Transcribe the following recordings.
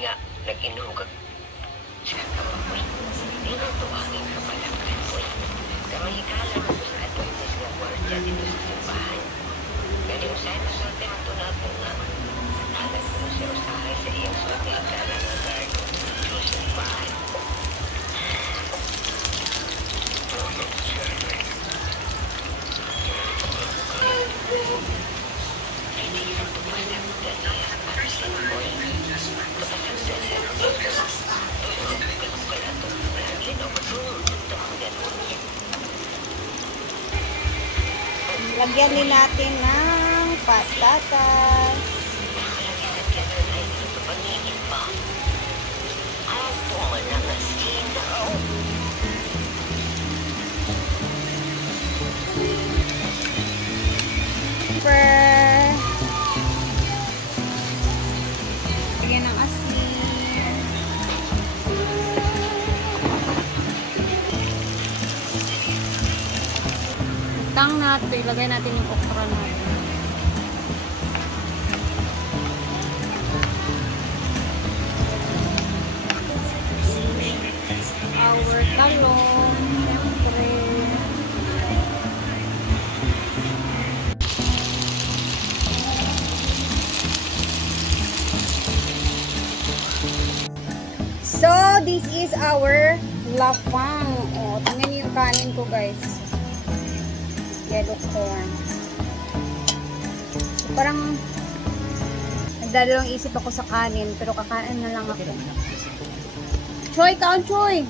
nga, nag-inom ka. Siya ka mapoy. Hindi na tuwagin ka palang kapoy. Kamahikala mo sa adultis nga gwardiya dito sa simbahan. Galing sa'yo na sulti ang tunapo nga. Halat ko na siya usahay sa iyang sulti ang dala nga guard. Diyos sa simbahan. Hindi na tumalang ganaya ang simboy. Lagyan din natin ng patatas. Lagyan ng asin. Tang natin, ilagay natin yung okra natin. Our talong, siyempre. So, this is our lapang. O, tingnan niyo yung kanin ko, guys. Yellow corn. So, parang nagdadalawang isip ako sa kanin, pero kakain na lang ako. Choy, kaon, Choy!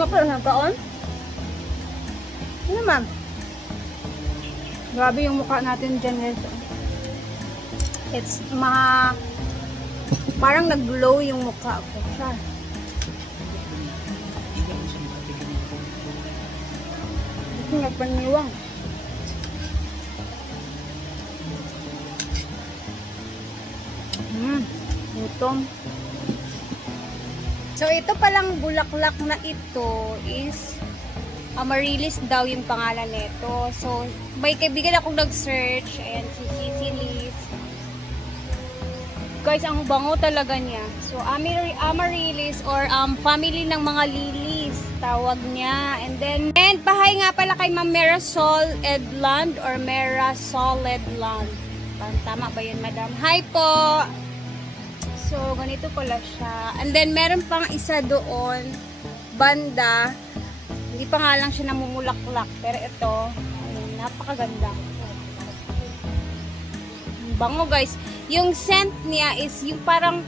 Nga pa rin kaon? Ano ma'am? Grabe yung mukha natin dyan, guys. It's parang nag-glow yung mukha ko. Siya. Gusto nagpaniwang. Gutom. So, ito palang bulaklak na ito is Amaryllis daw yung pangalan nito. So, may kaibigan akong nag-search. Ayan, si Cici Liz. Guys, ang bango talaga niya. So, Amaryllis or family ng mga lilies. Tawag niya. And then, pahay nga pala kay Ma'am Marisol Edland or Marisol Edland. Tama ba yun, madam? Hi po! So, ganito pala siya. And then, meron pang isa doon, banda. Hindi pa nga lang siya namumulaklak. Pero ito, ayun, napakaganda. Bango, guys. Yung scent niya is yung parang,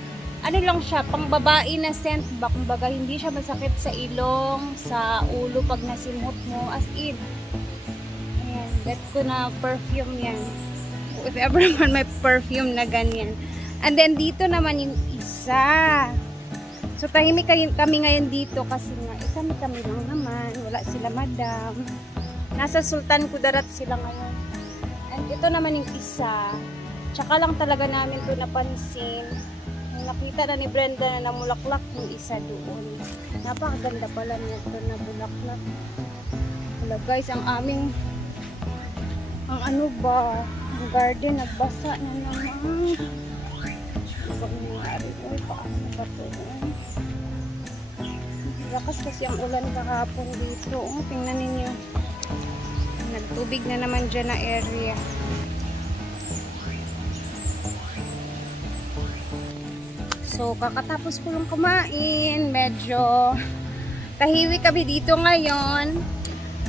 ano lang siya, pang babae na scent ba? Kumbaga, hindi siya masakit sa ilong, sa ulo pag nasimot mo. As in. Ayan, get ko na perfume yan. If ever man may perfume na ganyan. And then, dito naman yung isa. So, tahimik kami ngayon dito kasi nga, kami lang naman. Wala sila, madam. Nasa Sultan Kudarat sila ngayon. And ito naman yung isa. Tsaka lang talaga namin ito napansin. Nakita na ni Brenda na namulaklak yung isa doon. Napakaganda pala nito na bulaklak. Wala guys, ang aming ang garden nagbasa na naman. Ano nangyari? Uy, paano ba ito? Lakas kasi ang ulan kahapon dito. Tingnan ninyo. Nagtubig na naman dyan na area. So, kakatapos ko lang kumain. Medyo tahimik kami dito ngayon.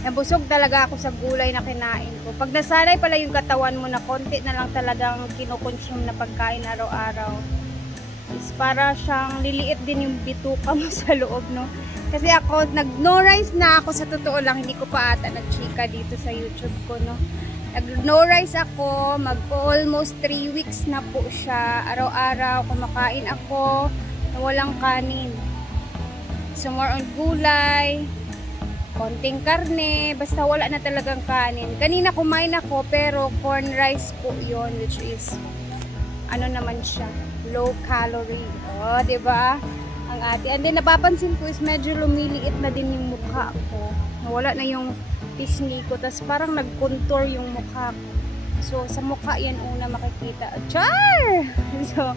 Nabusog talaga ako sa gulay na kinain ko. Pag nasanay pala yung katawan mo na konti na lang talagang kinukonsume na pagkain araw-araw, is para siyang liliit din yung bituka mo sa loob, no? Kasi ako, nag-no rice na ako sa totoo lang. Hindi ko pa ata nag-chika dito sa YouTube ko, no? Nag-no rice ako. Mag-almost 3 weeks na po siya. Araw-araw, kumakain ako na walang kanin. So, more on gulay, konting karne, basta wala na talagang kanin. Kanina kumain ako, pero corn rice po yon, which is, ano naman siya, low calorie. Oh, diba? Ang ate. And then, napapansin ko is medyo lumiliit na din yung mukha ko. Nawala na yung pisngi ko. Tapos, parang nag-contour yung mukha ko. So, sa mukha yan una makikita. Char! So,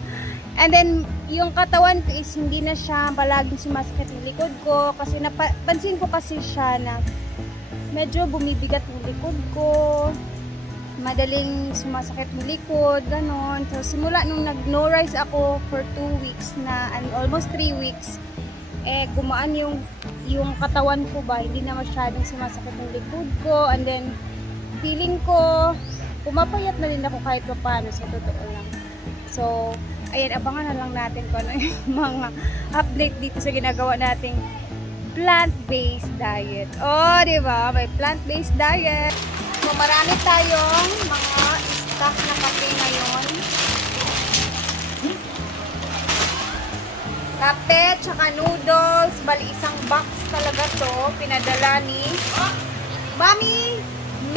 and then, yung katawan ko is hindi na siya palaging sumasakit yung likod ko. Kasi napansin ko kasi siya na medyo bumibigat yung likod ko. Madaling sumasakit yung likod, ganon. So, simula nung nag-no rise ako for 2 weeks na, and almost 3 weeks, gumaan yung katawan ko ba, hindi na masyadong sumasakit yung likod ko. And then, feeling ko, pumapayat na rin ako kahit pa paano, sa totoo lang. So, ayan, abangan na lang natin kung ano yung mga update dito sa ginagawa nating plant-based diet. Oh, di ba? May plant-based diet. So, marami tayong mga stock na kape ngayon. Kape, tsaka noodles. Bali, isang box talaga to. Pinadala ni Mami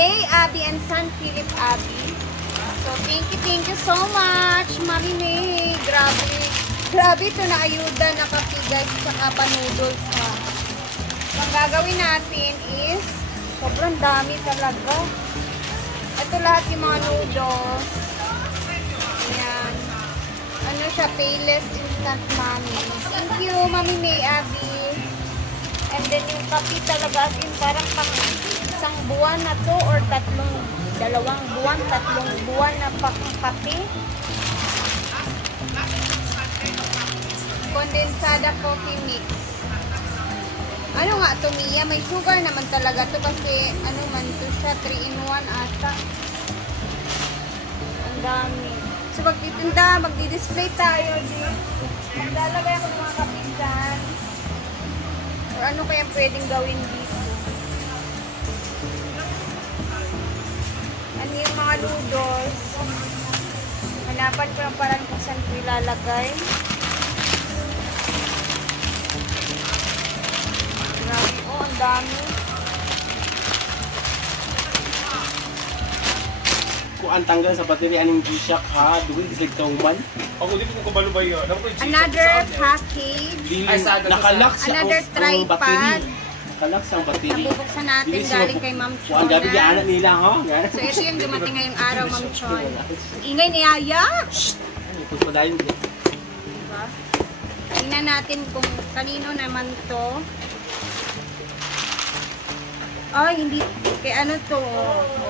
May Abby and San Philip Abby. So, thank you so much, Mami May. Grabe ito na ayuda na kape guys, tsaka pa noodles ha. So, ang gagawin natin is, sobrang dami talaga. Ito lahat yung mga noodles. Ayan. Ano siya, Payless Instant Mami. Thank you, Mami May Abby. And then yung kape talaga, as in parang pang isang buwan na to or 2 buwan na kape. Condensada coffee mix. Ano nga to, Mia? May sugar naman talaga to kasi ano man to siya, 3-in-1 ata. Ang dami. So magtitinda, magdi-display tayo. Maglalagay ako ng mga kape dyan. Or ano kaya pwedeng gawin dito? Ano yung mga noodles? Hanapan ko ng parang kung saan ko ilalagay. Grabe, oh, ang dami. Kung ang tanggal sa battery, anong G-Shock ha? Duwi, isig tauman. Ako di ko kabalubay yun. Another package. Nakalak sa Another battery. tripod. Nakalak sa battery. Nabubuksan natin galing kay Ma'am Chona. Ang gabi anak nila, ha? So, ito yung dumating ngayong araw, Ma'am Chon. Ingay ni Yaya. Ito pa dahil. Diba? Tingnan natin kung kanino naman to. Ay, hindi. Kay ano to?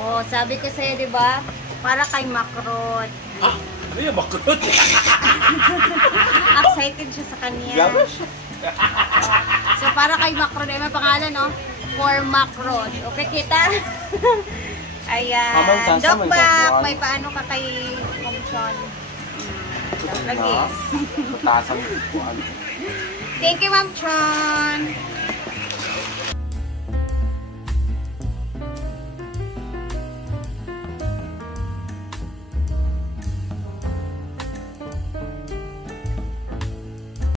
Oh, sabi ko sa'yo, diba? Para kay Macron. Ah, ano yung bakrot? Excited siya sa kanya. So, para kay Macron. Ay, may pangalan, no? For Macron. Okay, kita? Ayan. Doc Mac, may paano ka kay Macron? Lagi. Batasang. Thank you, Ma'am Chon.